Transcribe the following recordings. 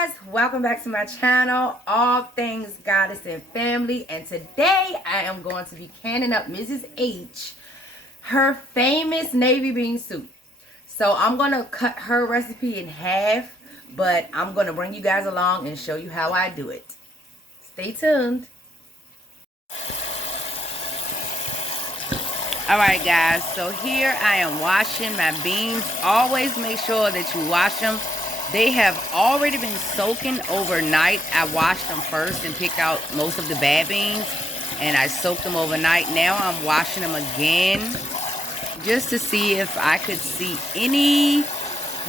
guys, welcome back to my channel, All Things Goddess and Family. And today I am going to be canning up Mrs. H, her famous navy bean soup. So I'm going to cut her recipe in half, but I'm going to bring you guys along and show you how I do it. Stay tuned. Alright guys, so here I am washing my beans. Always make sure that you wash them. They have already been soaking overnight. I washed them first and picked out most of the bad beans, and I soaked them overnight. Now I'm washing them again just to see if I could see any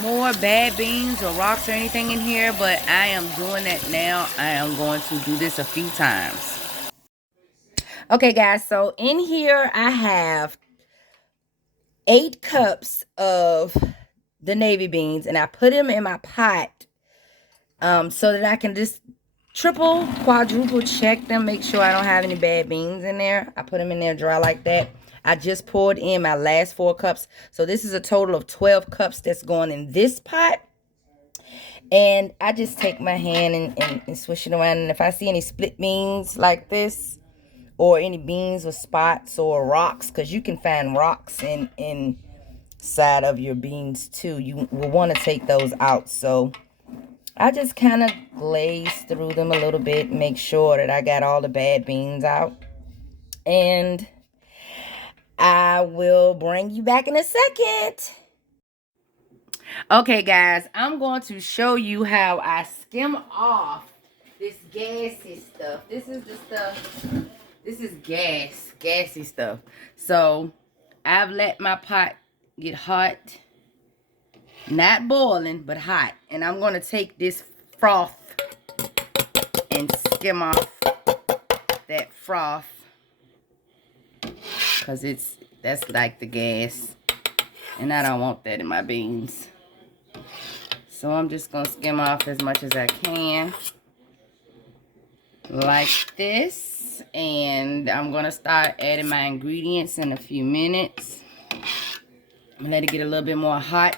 more bad beans or rocks or anything in here, but I am doing that now. I am going to do this a few times. Okay guys, so in here I have 8 cups of the navy beans, and I put them in my pot so that I can just triple, quadruple check them, make sure I don't have any bad beans in there. I put them in there dry like that. I just poured in my last 4 cups. So this is a total of 12 cups that's going in this pot. And I just take my hand and swish it around. And if I see any split beans like this, or any beans with spots or rocks, because you can find rocks inside of your beans too, you will want to take those out. So I just kind of glaze through them a little bit, make sure that I got all the bad beans out. And I will bring you back in a second. Okay, guys, I'm going to show you how I skim off this gassy stuff. This is the stuff, this is gassy stuff. So I've let my pot get hot, not boiling, but hot. And I'm going to take this froth and skim off that froth, because that's like the gas, and I don't want that in my beans. So I'm just gonna skim off as much as I can like this, and I'm gonna start adding my ingredients in a few minutes. I'm gonna let it get a little bit more hot,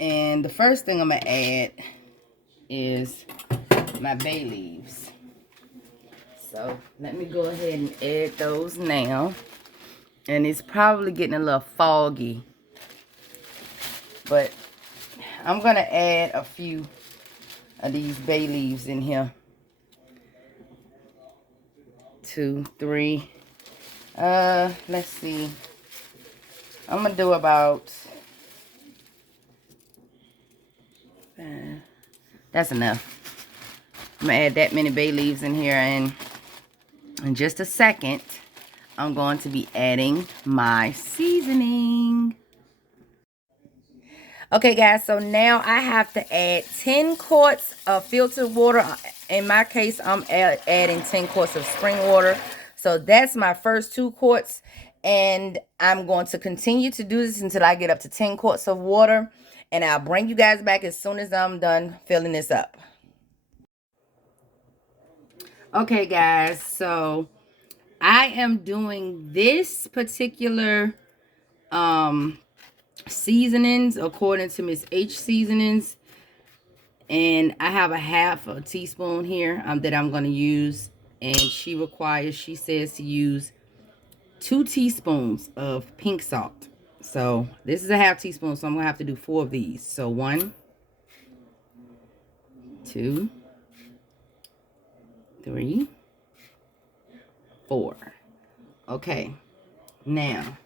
and the first thing I'm gonna add is my bay leaves. So let me go ahead and add those now. And it's probably getting a little foggy, but I'm gonna add a few of these bay leaves in here. 2, 3. Let's see. I'm gonna do about, that's enough. I'm gonna add that many bay leaves in here, and in just a second, I'm going to be adding my seasoning. Okay, guys, so now I have to add 10 quarts of filtered water. In my case, I'm adding 10 quarts of spring water. So that's my first 2 quarts. And I'm going to continue to do this until I get up to 10 quarts of water. And I'll bring you guys back as soon as I'm done filling this up. Okay, guys, so I am doing this particular seasonings according to Miss H seasonings, and I have a half a teaspoon here that I'm going to use, and she says to use 2 teaspoons of pink salt. So this is a half teaspoon, so I'm gonna have to do 4 of these. So 1, 2, 3, 4. Okay, now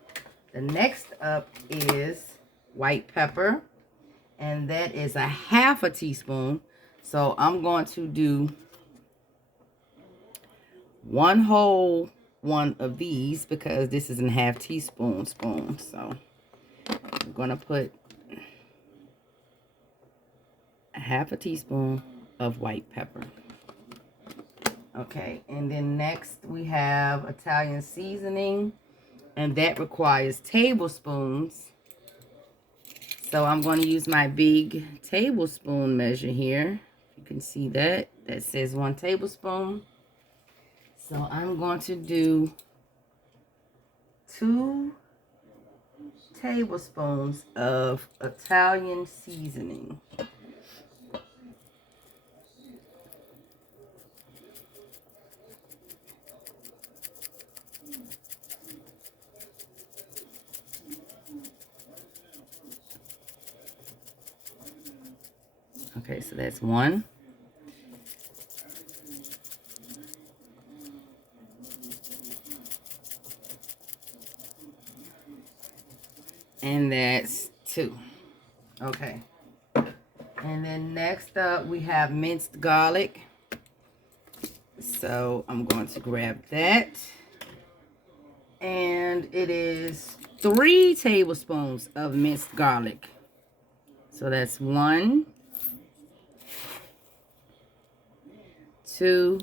the next up is white pepper, and that is a half a teaspoon. So I'm going to do 1 whole one of these because this is a half teaspoon spoon. So I'm going to put a half a teaspoon of white pepper. Okay, and then next we have Italian seasoning, and that requires tablespoons. So I'm going to use my big tablespoon measure here. You can see that. That says 1 tablespoon. So I'm going to do 2 tablespoons of Italian seasoning. Okay, so that's 1. And that's 2. Okay. And then next up, we have minced garlic. So I'm going to grab that. And it is 3 tablespoons of minced garlic. So that's 1, 2,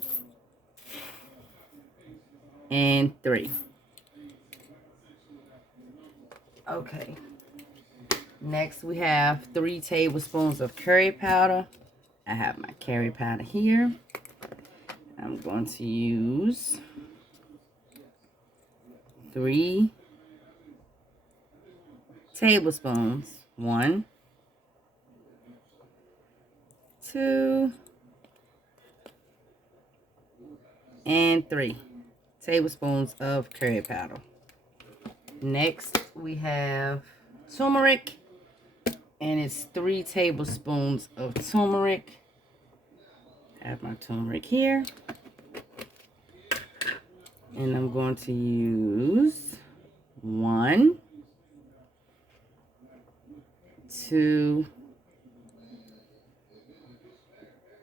and 3. Okay. Next, we have 3 tablespoons of curry powder. I have my curry powder here. I'm going to use 3 tablespoons. 1, 2, and 3 tablespoons of curry powder. Next, we have turmeric, and it's 3 tablespoons of turmeric. I have my turmeric here. And I'm going to use 1, 2,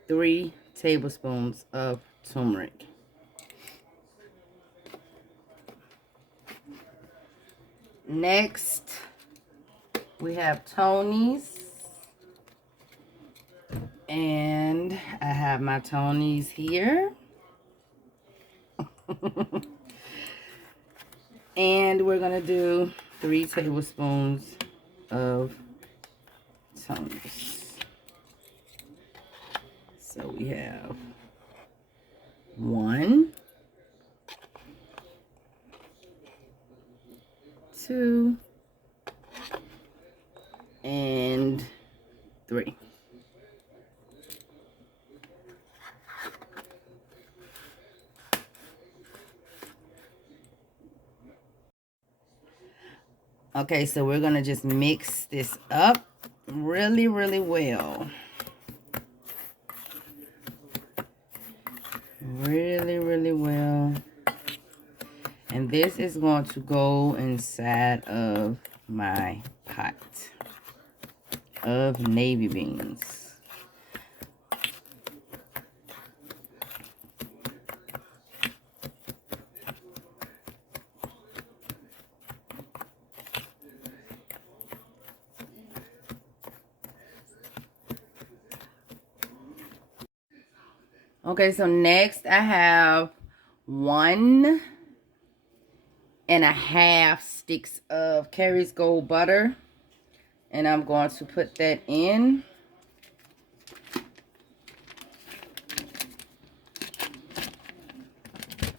3 tablespoons of turmeric. Next, we have Tony's. And I have my Tony's here. And we're going to do 3 tablespoons of Tony's. So we have 1, 2, and 3. Okay, so we're going to just mix this up really, really well. Really, really well. And this is going to go inside of my pot of navy beans. Okay, so next I have 1.5 sticks of Kerry's Gold butter. And I'm going to put that in.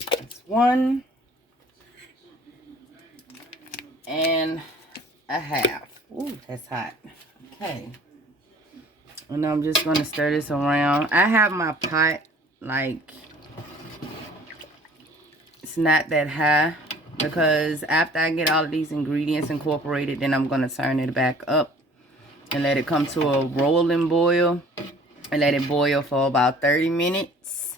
That's 1.5. Ooh, that's hot. Okay. And I'm just going to stir this around. I have my pot, like, it's not that high. Because after I get all of these ingredients incorporated, then I'm going to turn it back up. And let it come to a rolling boil. And let it boil for about 30 minutes.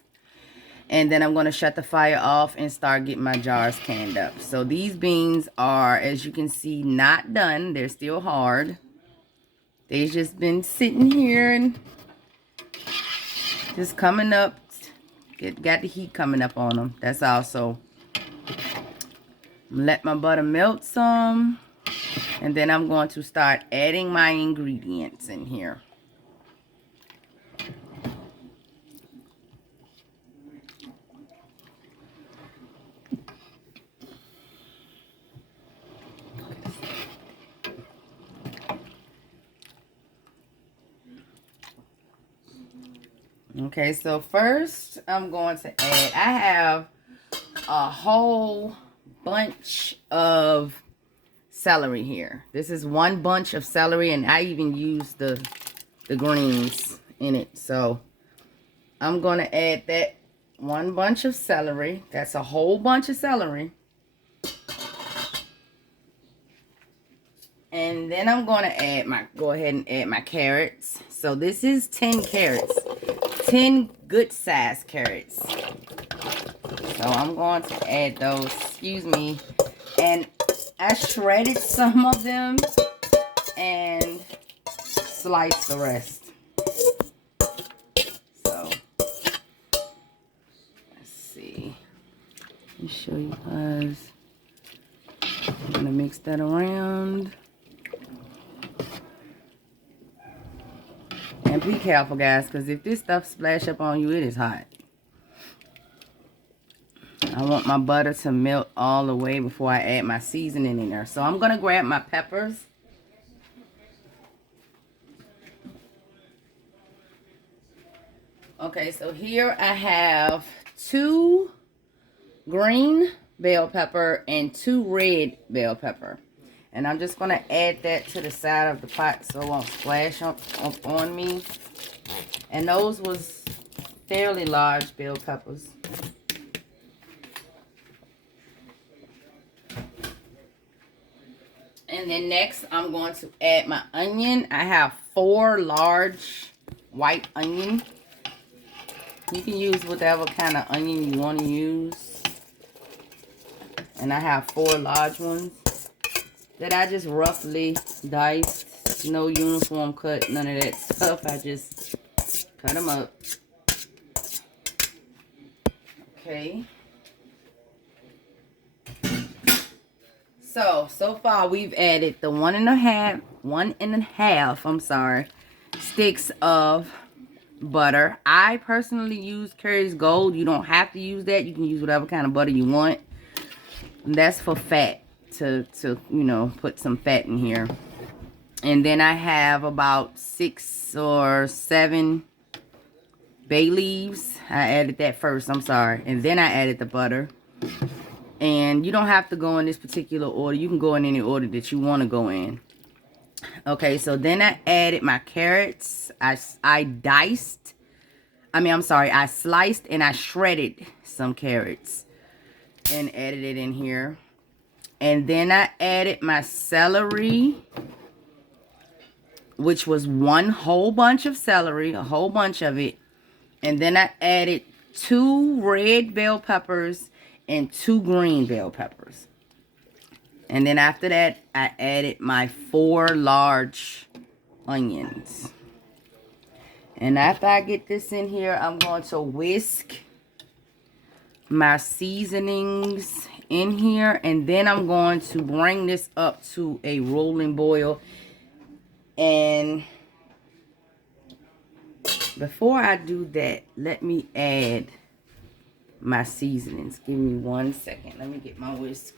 And then I'm going to shut the fire off and start getting my jars canned up. So these beans are, as you can see, not done. They're still hard. They've just been sitting here and just coming up. Got the heat coming up on them. That's also. Let my butter melt some. And then I'm going to start adding my ingredients in here. Okay, so first I'm going to add, I have a whole bunch of celery here. This is 1 bunch of celery, and I even use the greens in it. So I'm going to add that 1 bunch of celery. That's a whole bunch of celery. And And then I'm going to go ahead and add my carrots. So this is 10 carrots. 10 good sized carrots. So I'm going to add those, excuse me. And I shredded some of them and sliced the rest. So, let's see. Let me show you guys. I'm going to mix that around. And be careful, guys, because if this stuff splash up on you, it is hot. I want my butter to melt all the way before I add my seasoning in there. So I'm going to grab my peppers. Okay, so here I have 2 green bell pepper and 2 red bell pepper. And I'm just going to add that to the side of the pot so it won't splash up on me. And those was fairly large bell peppers. And then next, I'm going to add my onion. I have 4 large white onion. You can use whatever kind of onion you want to use. And I have 4 large ones that I just roughly diced. No uniform cut, none of that stuff. I just cut them up. Okay. So far we've added the 1.5 sticks of butter. I personally use Kerry's Gold. You don't have to use that. You can use whatever kind of butter you want. And that's for fat, to you know, put some fat in here. And then I have about 6 or 7 bay leaves. I added that first, I'm sorry. And then I added the butter. And you don't have to go in this particular order. You can go in any order that you want to go in. Okay, so then I added my carrots. I sliced and I shredded some carrots and added it in here. And then I added my celery, which was 1 whole bunch of celery, a whole bunch of it. And then I added 2 red bell peppers and 2 green bell peppers. And then after that, I added my 4 large onions. And after I get this in here, I'm going to whisk my seasonings in here. And then I'm going to bring this up to a rolling boil. And before I do that, let me add my seasonings. Give me 1 second. Let me get my whisk.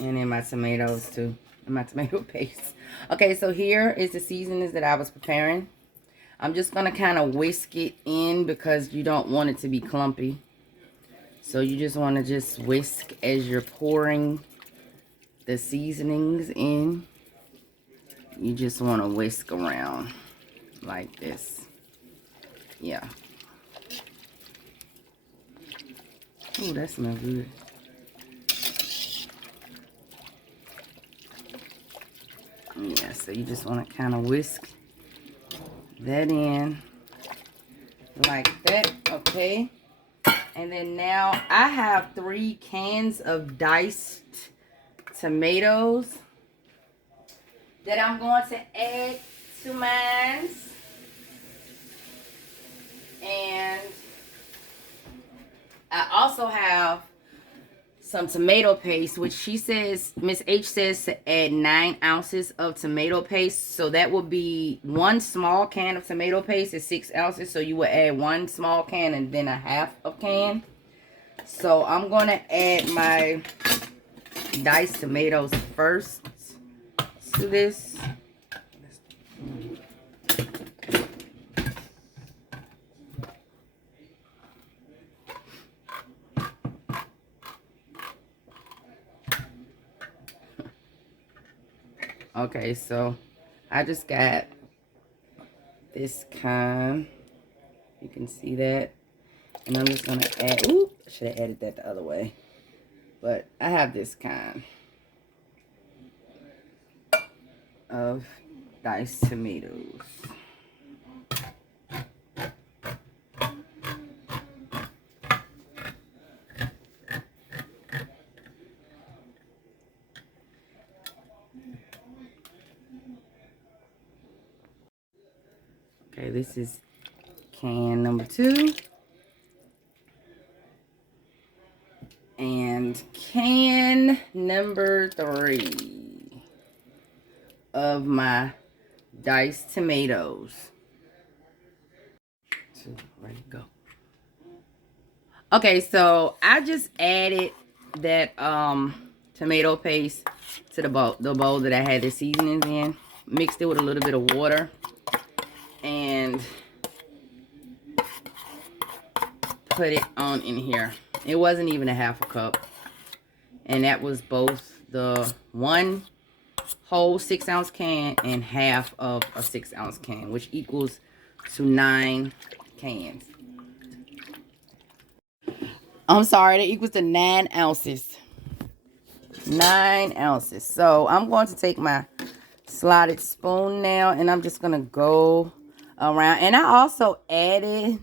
And then my tomatoes too. And my tomato paste. Okay, so here is the seasonings that I was preparing. I'm just going to kind of whisk it in because you don't want it to be clumpy. So you just want to just whisk as you're pouring the seasonings in. You just want to whisk around like this. Yeah. Ooh, that smells good. Yeah, so you just want to kind of whisk that in like that. Okay. And then now I have 3 cans of diced tomatoes that I'm going to add to mine. And I also have some tomato paste, which she says, Miss H says to add 9 ounces of tomato paste. So that would be 1 small can of tomato paste is 6 ounces. So you would add 1 small can and then a half a can. So I'm going to add my diced tomatoes first to this. Okay, so I just got this kind. You can see that. And I'm just gonna add, ooh, should have added that the other way. But I have this kind of diced tomatoes. Okay, this is can number 2. And can number 3 of my diced tomatoes. So, ready to go. Okay, so I just added that tomato paste to the bowl that I had the seasonings in. Mixed it with a little bit of water. And put it on in here. It wasn't even a half a cup. And that was both the 1 whole 6-ounce can and half of a 6-ounce can, which equals to 9 cans. I'm sorry, that equals to 9 ounces. 9 ounces. So I'm going to take my slotted spoon now, and I'm just gonna go around. And I also added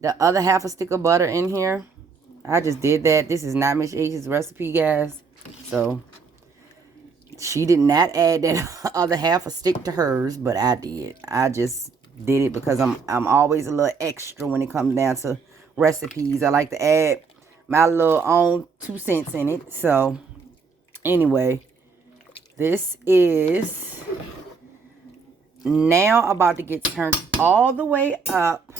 the other half a stick of butter in here. I just did that. This is not Miss H's recipe, guys. So she did not add that other half a stick to hers, but I did. I just did it because I'm always a little extra when it comes down to recipes. I like to add my little own 2 cents in it. So anyway, this is now about to get turned all the way up.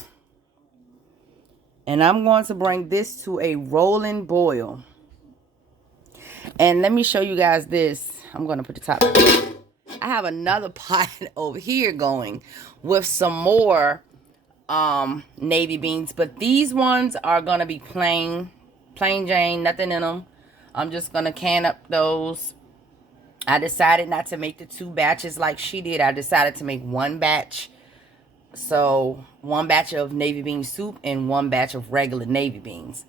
And I'm going to bring this to a rolling boil. And let me show you guys this. I'm going to put the top. I have another pot over here going with some more navy beans. But these ones are going to be plain Jane, nothing in them. I'm just going to can up those. I decided not to make the 2 batches like she did. I decided to make 1 batch. So 1 batch of navy bean soup and 1 batch of regular navy beans.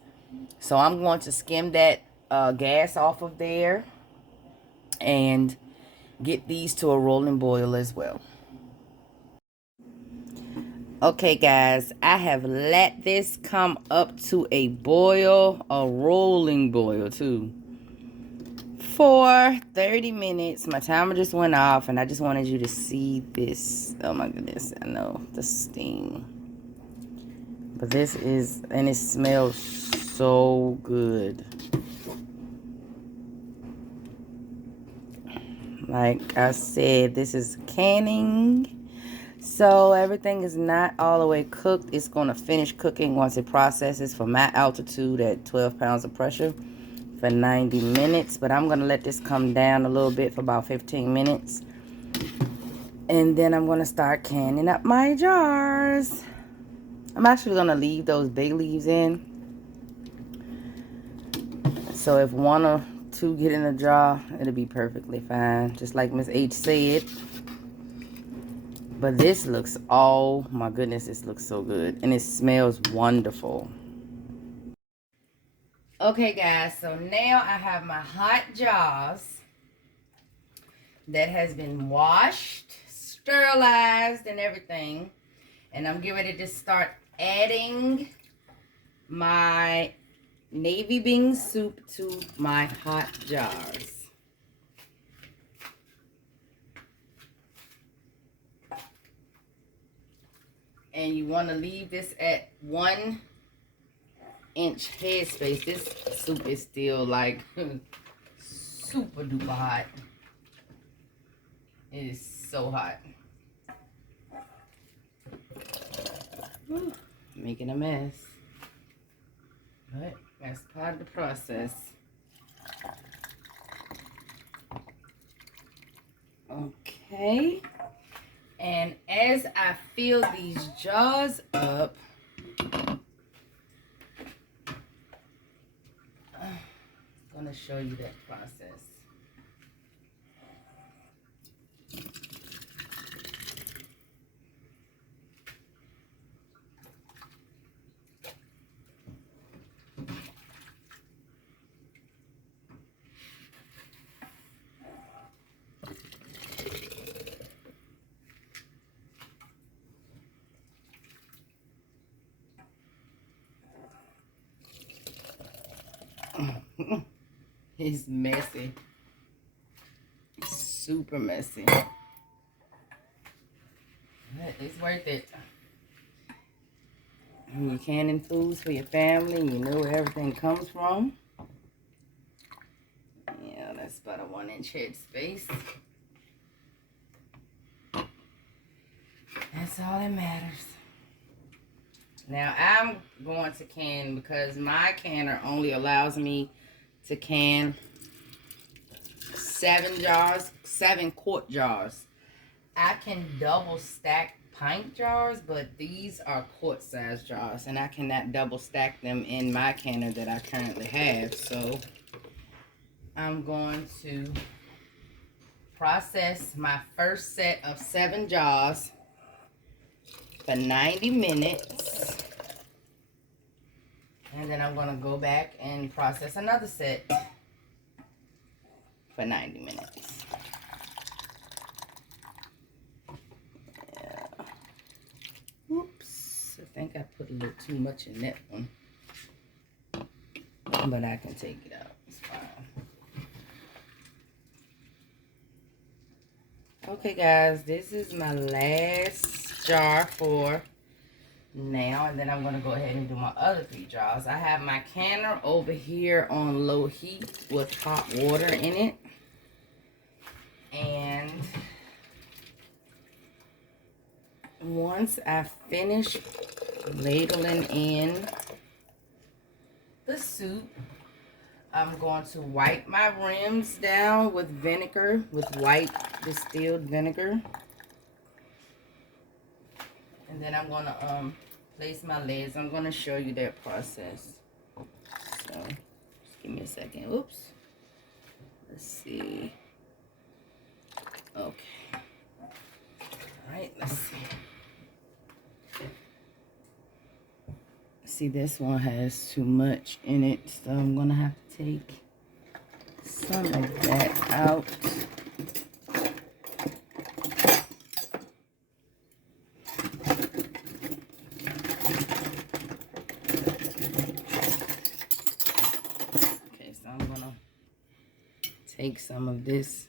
So I'm going to skim that gas off of there and get these to a rolling boil as well. Okay, guys, I have let this come up to a boil, a rolling boil too, for 30 minutes. My timer just went off, and I just wanted you to see this. Oh my goodness, I know the steam. But this is, and it smells so good. Like I said, this is canning. So everything is not all the way cooked. It's going to finish cooking once it processes for my altitude at 12 pounds of pressure for 90 minutes. But I'm going to let this come down a little bit for about 15 minutes. And then I'm going to start canning up my jars. I'm actually going to leave those bay leaves in. So if 1 or 2 get in the jar, it'll be perfectly fine. Just like Miss H said. But this looks, oh my goodness, this looks so good. And it smells wonderful. Okay, guys, so now I have my hot jars that has been washed, sterilized, and everything. And I'm getting ready to start adding my navy bean soup to my hot jars. And you want to leave this at 1 inch headspace. This soup is still like super duper hot. It is so hot. Whew, making a mess. But that's part of the process. Okay. And as I fill these jars up, I'm going to show you that process. It's messy. It's super messy. It's worth it. When you're canning foods for your family, you know where everything comes from. Yeah, that's about a 1-inch head space. That's all that matters. Now I'm going to can because my canner only allows me to can 7 quart jars. I can double stack pint jars, but these are quart size jars, and I cannot double stack them in my canner that I currently have. So I'm going to process my first set of 7 jars for 90 minutes. And then I'm going to go back and process another set for 90 minutes. Yeah. Oops. I think I put a little too much in that one. But I can take it out. It's fine. Okay, guys. This is my last jar for now, and then I'm going to go ahead and do my other 3 jars. I have my canner over here on low heat with hot water in it, and once I finish ladling in the soup, I'm going to wipe my rims down with vinegar, with white distilled vinegar, and then I'm going to place my lids. I'm going to show you that process. So, just give me a second. Oops. Let's see. Okay. All right, let's see. See, this one has too much in it, so I'm going to have to take some of that out. Take some of this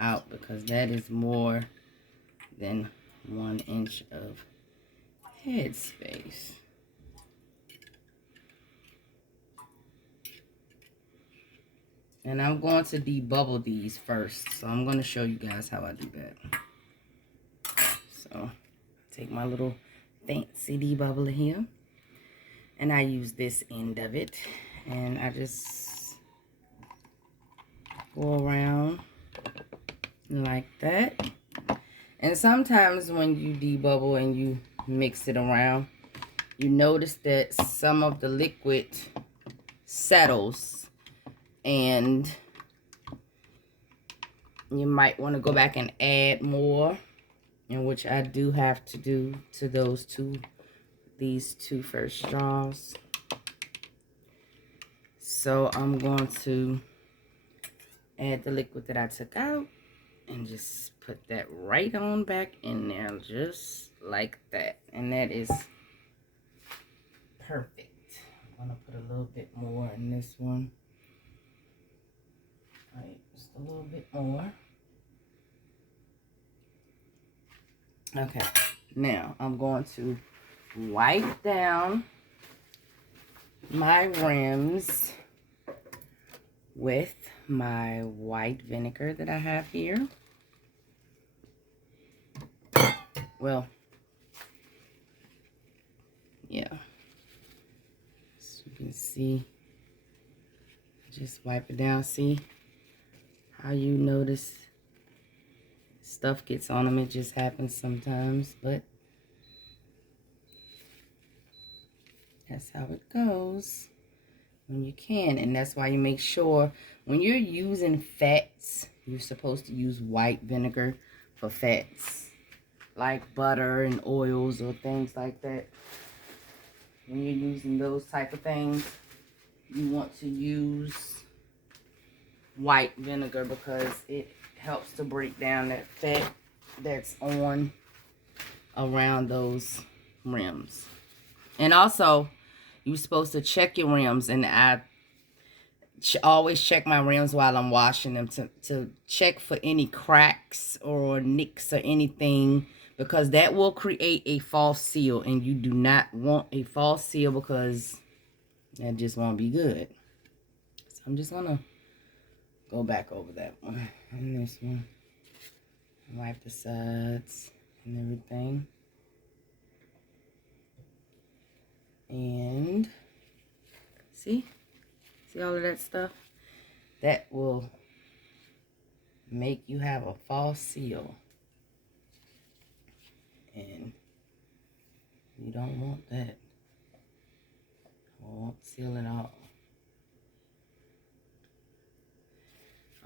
out because that is more than 1 inch of head space. And I'm going to debubble these first, so I'm going to show you guys how I do that. So take my little fancy debubbler here, and I use this end of it, and I just go around like that. And sometimes when you debubble and you mix it around, you notice that some of the liquid settles, and you might want to go back and add more, in which I do have to do to these 2 first jars. So I'm going to add the liquid that I took out and just put that right on back in there, just like that. And that is perfect. I'm going to put a little bit more in this one. All right, just a little bit more. Okay, now I'm going to wipe down my rims with my white vinegar that I have here. Well, yeah, as you can see, just wipe it down. See how you notice stuff gets on them? It just happens sometimes, but that's how it goes when you can. And that's why you make sure when you're using fats, you're supposed to use white vinegar for fats like butter and oils or things like that. When you're using those type of things, you want to use white vinegar because it helps to break down that fat that's on around those rims. And also, you're supposed to check your rims, and I always check my rims while I'm washing them to check for any cracks or nicks or anything, because that will create a false seal, and you do not want a false seal because that just won't be good. So I'm just gonna go back over that one and this one. Wipe the sides and everything. And see all of that stuff? That will make you have a false seal. And you don't want that. Won't seal it all.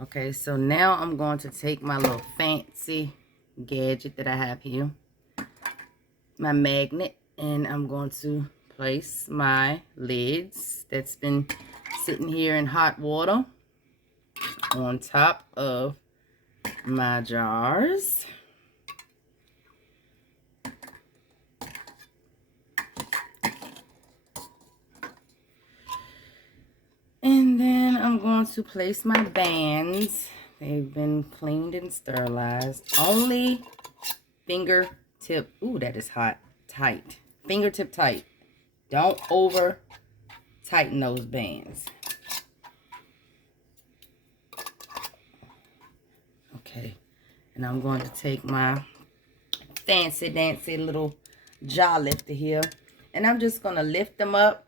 Okay, so now I'm going to take my little fancy gadget that I have here, my magnet, and I'm going to place my lids that's been sitting here in hot water on top of my jars. And then I'm going to place my bands. They've been cleaned and sterilized. Only fingertip. Ooh, that is hot. Tight. Fingertip tight. Don't over tighten those bands. Okay. And I'm going to take my fancy dancy little jaw lifter here. And I'm just going to lift them up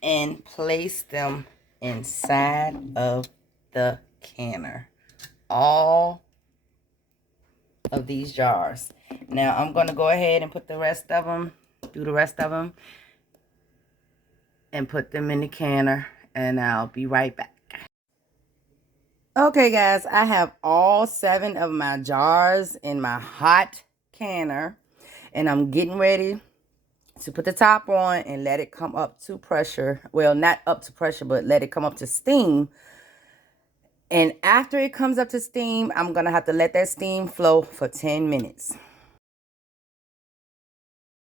and place them inside of the canner. All of these jars. Now I'm going to go ahead and put the rest of them, and put them in the canner, and I'll be right back. Okay guys, I have all 7 of my jars in my hot canner, and I'm getting ready to put the top on and let it come up to pressure. Well, not up to pressure, but let it come up to steam. And after it comes up to steam, I'm going to have to let that steam flow for 10 minutes.